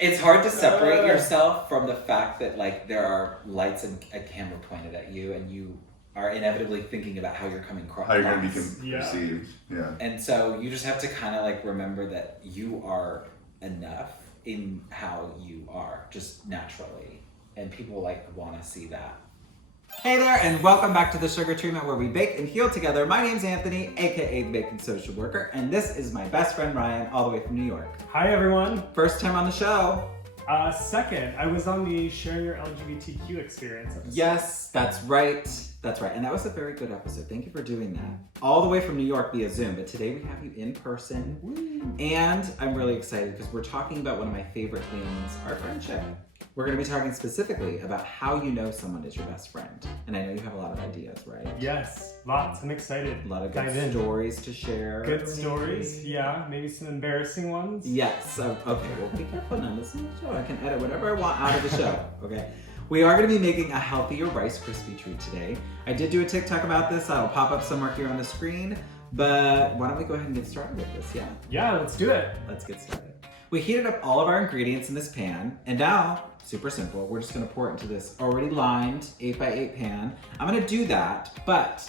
It's hard to separate yourself from the fact that like there are lights and a camera pointed at you, and you are inevitably thinking about how you're coming across. How you're going to be perceived. Yeah. And so you just have to kind of like remember that you are enough in how you are, just naturally, and people like want to see that. Hey there, and welcome back to The Sugar Treatment, where we bake and heal together. My name's Anthony, aka the Baking Social Worker, and this is my best friend Ryan, all the way from New York. Hi everyone. First time on the show. Second, I was on the Sharing Your LGBTQ Experience episode. Yes, that's right. That's right. And that was a very good episode. Thank you for doing that. All the way from New York via Zoom, but today we have you in person. Woo. And I'm really excited because we're talking about one of my favorite things, our friendship. We're going to be talking specifically about how you know someone is your best friend. And I know you have a lot of ideas, right? Yes, lots. I'm excited. A lot of good stories to share. Good stories, yeah. Maybe some embarrassing ones. Yes. Okay, well, be careful now. Listen to the show. I can edit whatever I want out of the show, okay? We are going to be making a healthier Rice Krispie treat today. I did do a TikTok about this. I'll pop up somewhere here on the screen. But why don't we go ahead and get started with this, yeah? Yeah, let's do it. Let's get started. We heated up all of our ingredients in this pan, and now, super simple, we're just gonna pour it into this already lined 8x8 pan. I'm gonna do that, but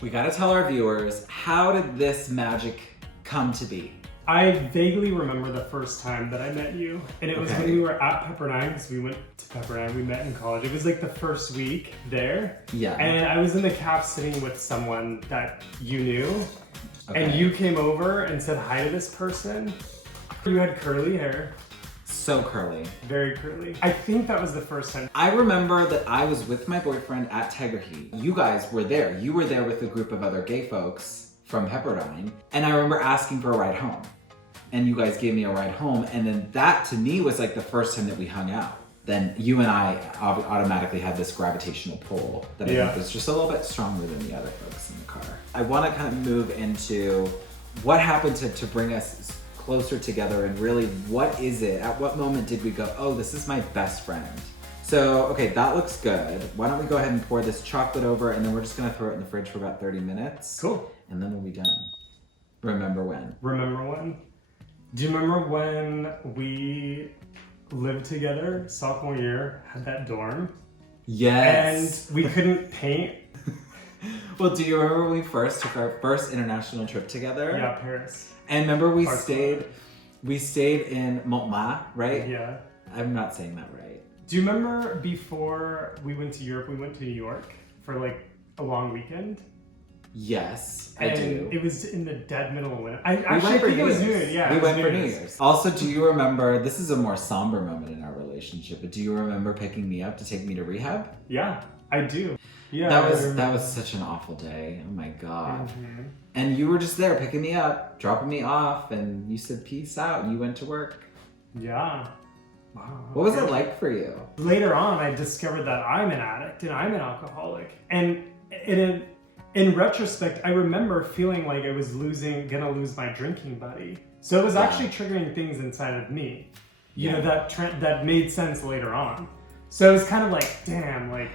we gotta tell our viewers, how did this magic come to be? I vaguely remember the first time that I met you, and it was when we were at Pepperdine, because we went to Pepperdine, we met in college. It was like the first week there. Yeah. And I was in the caf sitting with someone that you knew, and you came over and said hi to this person. You had curly hair. So curly. Very curly. I think that was the first time. I remember that I was with my boyfriend at Tiger Heat. You guys were there. You were there with a group of other gay folks from Pepperdine. And I remember asking for a ride home. And you guys gave me a ride home. And then that to me was like the first time that we hung out. Then you and I automatically had this gravitational pull that I think was just a little bit stronger than the other folks in the car. I want to kind of move into what happened to bring us closer together, and really what is it? At what moment did we go, oh, this is my best friend? So, okay, that looks good. Why don't we go ahead and pour this chocolate over, and then we're just gonna throw it in the fridge for about 30 minutes. Cool. And then we'll be done. Remember when? Remember when? Do you remember when we lived together sophomore year, had that dorm? Yes. And we couldn't paint? Well, do you remember when we first took our first international trip together? Yeah, Paris. And remember we stayed in Montmartre, right? Yeah. I'm not saying that right. Do you remember before we went to Europe, we went to New York for like a long weekend? Yes, I do. It was in the dead middle of winter. I think it was New Year's. Yeah, we went for New Year's. Also, do you remember, this is a more somber moment in our relationship, but do you remember picking me up to take me to rehab? Yeah, I do. Yeah, that was such an awful day. Oh my God. Mm-hmm. And you were just there picking me up, dropping me off, and you said peace out, and you went to work. Yeah. Wow. What was it like for you? Later on, I discovered that I'm an addict and I'm an alcoholic. And in retrospect, I remember feeling like I was gonna lose my drinking buddy. So it was actually triggering things inside of me, you know, that made sense later on. So it was kind of like, damn, like,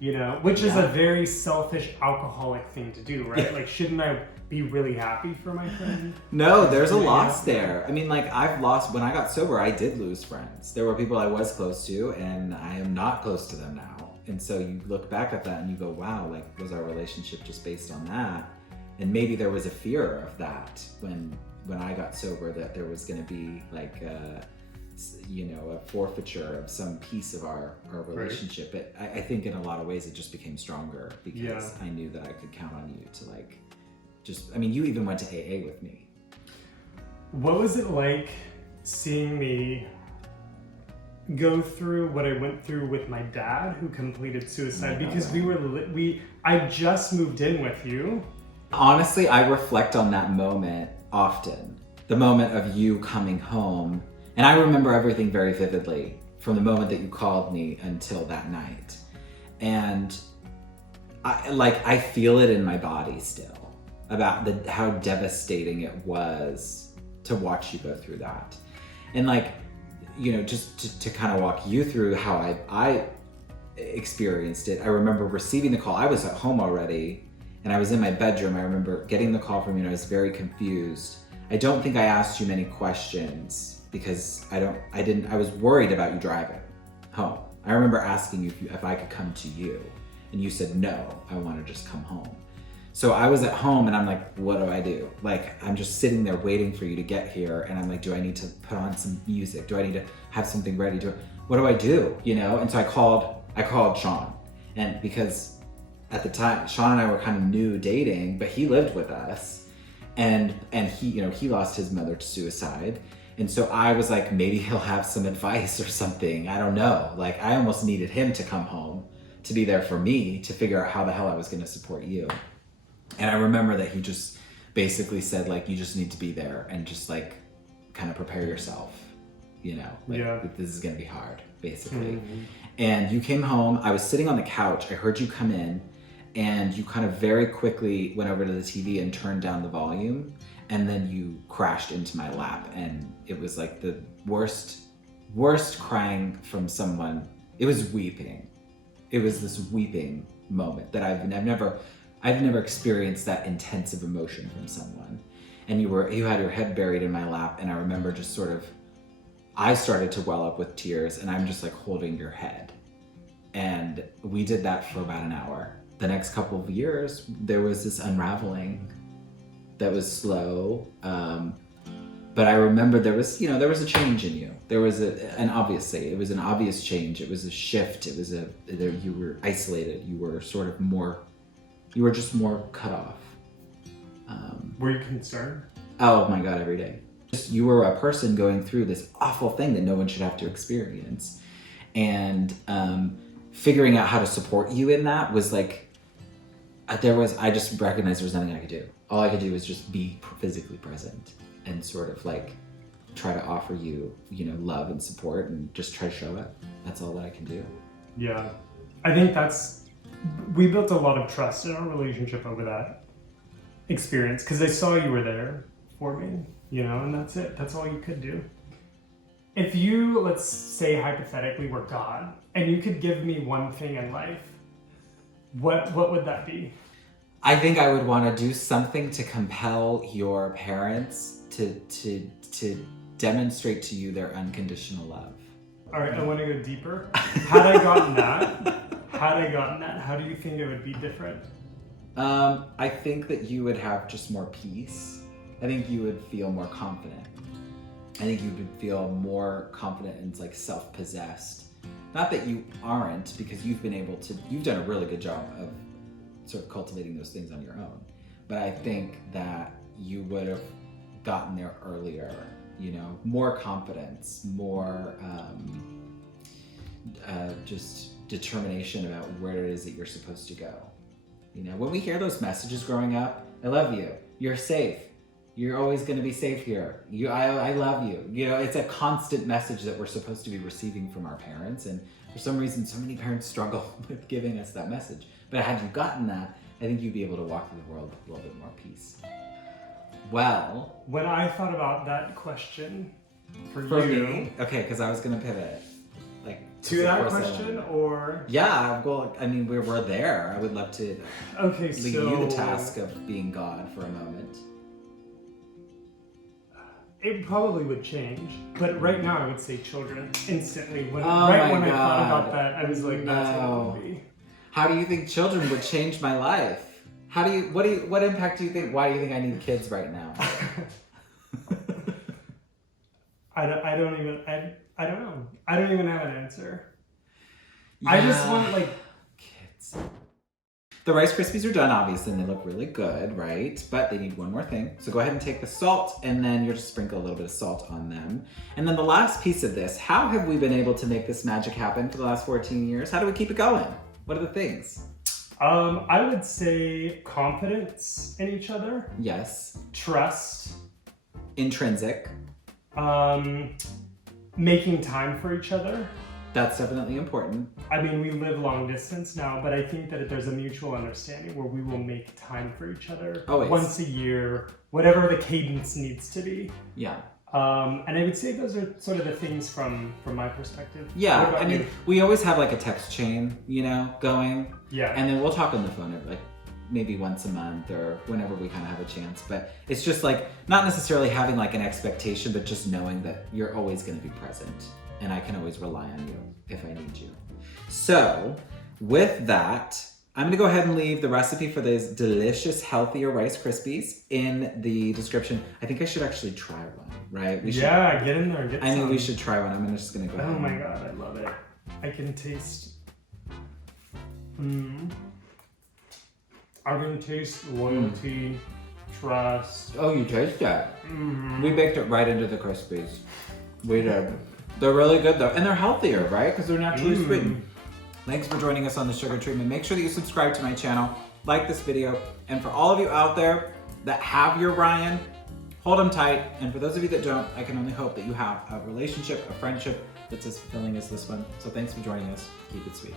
you know, which is a very selfish alcoholic thing to do, right? Like, shouldn't I be really happy for my friend? No, there's a loss there. I mean, like, I've lost, when I got sober, I did lose friends. There were people I was close to, and I am not close to them now. And so you look back at that and you go, wow, like, was our relationship just based on that? And maybe there was a fear of that when I got sober, that there was gonna be like a forfeiture of some piece of our relationship. Right. But I think in a lot of ways it just became stronger because I knew that I could count on you to like, you even went to AA with me. What was it like seeing me go through what I went through with my dad, who completed suicide? Because I just moved in with you. Honestly, I reflect on that moment often. The moment of you coming home. And I remember everything very vividly from the moment that you called me until that night. And I feel it in my body still about how devastating it was to watch you go through that. And like, you know, just to kind of walk you through how I experienced it. I remember receiving the call. I was at home already and I was in my bedroom. I remember getting the call from you and I was very confused. I don't think I asked you many questions. because I was worried about you driving home. I remember asking you if I could come to you, and you said, no, I want to just come home. So I was at home and I'm like, what do I do? Like, I'm just sitting there waiting for you to get here. And I'm like, do I need to put on some music? Do I need to have something ready? What do I do? You know? And so I called Sean. And because at the time, Sean and I were kind of new dating, but he lived with us. And he, you know, he lost his mother to suicide. And so I was like, maybe he'll have some advice or something. I don't know. Like, I almost needed him to come home to be there for me, to figure out how the hell I was going to support you. And I remember that he just basically said, like, you just need to be there and just like kind of prepare yourself, you know, like this is going to be hard, basically. Mm-hmm. And you came home, I was sitting on the couch, I heard you come in, and you kind of very quickly went over to the TV and turned down the volume. And then you crashed into my lap, and it was like the worst crying from someone. It was weeping. It was this weeping moment that I've never experienced that intense of emotion from someone. And you had your head buried in my lap, and I remember just sort of, I started to well up with tears, and I'm just like holding your head. And we did that for about an hour. The next couple of years, there was this unraveling that was slow. But I remember there was a change in you. There was an obvious change. It was a shift. You were isolated. You were sort of more, you were just more cut off. Were you concerned? Oh my God, every day. You were a person going through this awful thing that no one should have to experience. And figuring out how to support you in that was like, I just recognized there was nothing I could do. All I could do was just be physically present and sort of like try to offer you, you know, love and support and just try to show up. That's all that I can do. Yeah. I think we built a lot of trust in our relationship over that experience because I saw you were there for me, you know, and that's it. That's all you could do. If you, let's say hypothetically, were God and you could give me one thing in life, what would that be? I think I would want to do something to compel your parents to demonstrate to you their unconditional love. All right, I want to go deeper. Had I gotten that, how do you think it would be different? I think that you would have just more peace. I think you would feel more confident. I think you would feel more confident and like self-possessed. Not that you aren't, because you've done a really good job of sort of cultivating those things on your own. But I think that you would have gotten there earlier, you know, more confidence, more just determination about where it is that you're supposed to go. You know, when we hear those messages growing up, I love you, you're safe, you're always going to be safe here, I love you. You know, it's a constant message that we're supposed to be receiving from our parents. And for some reason, so many parents struggle with giving us that message. But had you gotten that, I think you'd be able to walk through the world with a little bit more peace. Well, when I thought about that question for you, me, okay, because I was going to pivot, like to that question, or yeah, well, I mean, we're there. I would love to leave you the task of being God for a moment. It probably would change, but right now I would say children instantly. When I thought about that, I was like, that's what it would be. How do you think children would change my life? What impact do you think? Why do you think I need kids right now? I don't know. I don't even have an answer. Yeah. I just want like kids. The Rice Krispies are done, obviously, and they look really good, right? But they need one more thing. So go ahead and take the salt, and then you'll just sprinkle a little bit of salt on them. And then the last piece of this, how have we been able to make this magic happen for the last 14 years? How do we keep it going? What are the things? I would say confidence in each other. Yes. Trust. Intrinsic. Making time for each other. That's definitely important. I mean, we live long distance now, but I think that there's a mutual understanding where we will make time for each other. Always. Once a year, whatever the cadence needs to be. Yeah. And I would say those are sort of the things from my perspective. Yeah, I mean, we always have like a text chain, you know, going. Yeah. And then we'll talk on the phone like maybe once a month or whenever we kind of have a chance. But it's just like, not necessarily having like an expectation, but just knowing that you're always going to be present and I can always rely on you if I need you. So with that, I'm gonna go ahead and leave the recipe for these delicious, healthier Rice Krispies in the description. I think I should actually try one, right? We should, yeah, get in there and get some. I think we should try one. I'm just gonna go ahead. Oh my god, I love it. I can taste. I can taste loyalty, trust. Oh, you taste that? Mm-hmm. We baked it right into the Krispies. We did. They're really good though, and they're healthier, right? Because they're naturally sweetened. Thanks for joining us on the Sugar Treatment. Make sure that you subscribe to my channel, like this video, and for all of you out there that have your Ryan, hold them tight. And for those of you that don't, I can only hope that you have a relationship, a friendship that's as fulfilling as this one. So thanks for joining us. Keep it sweet.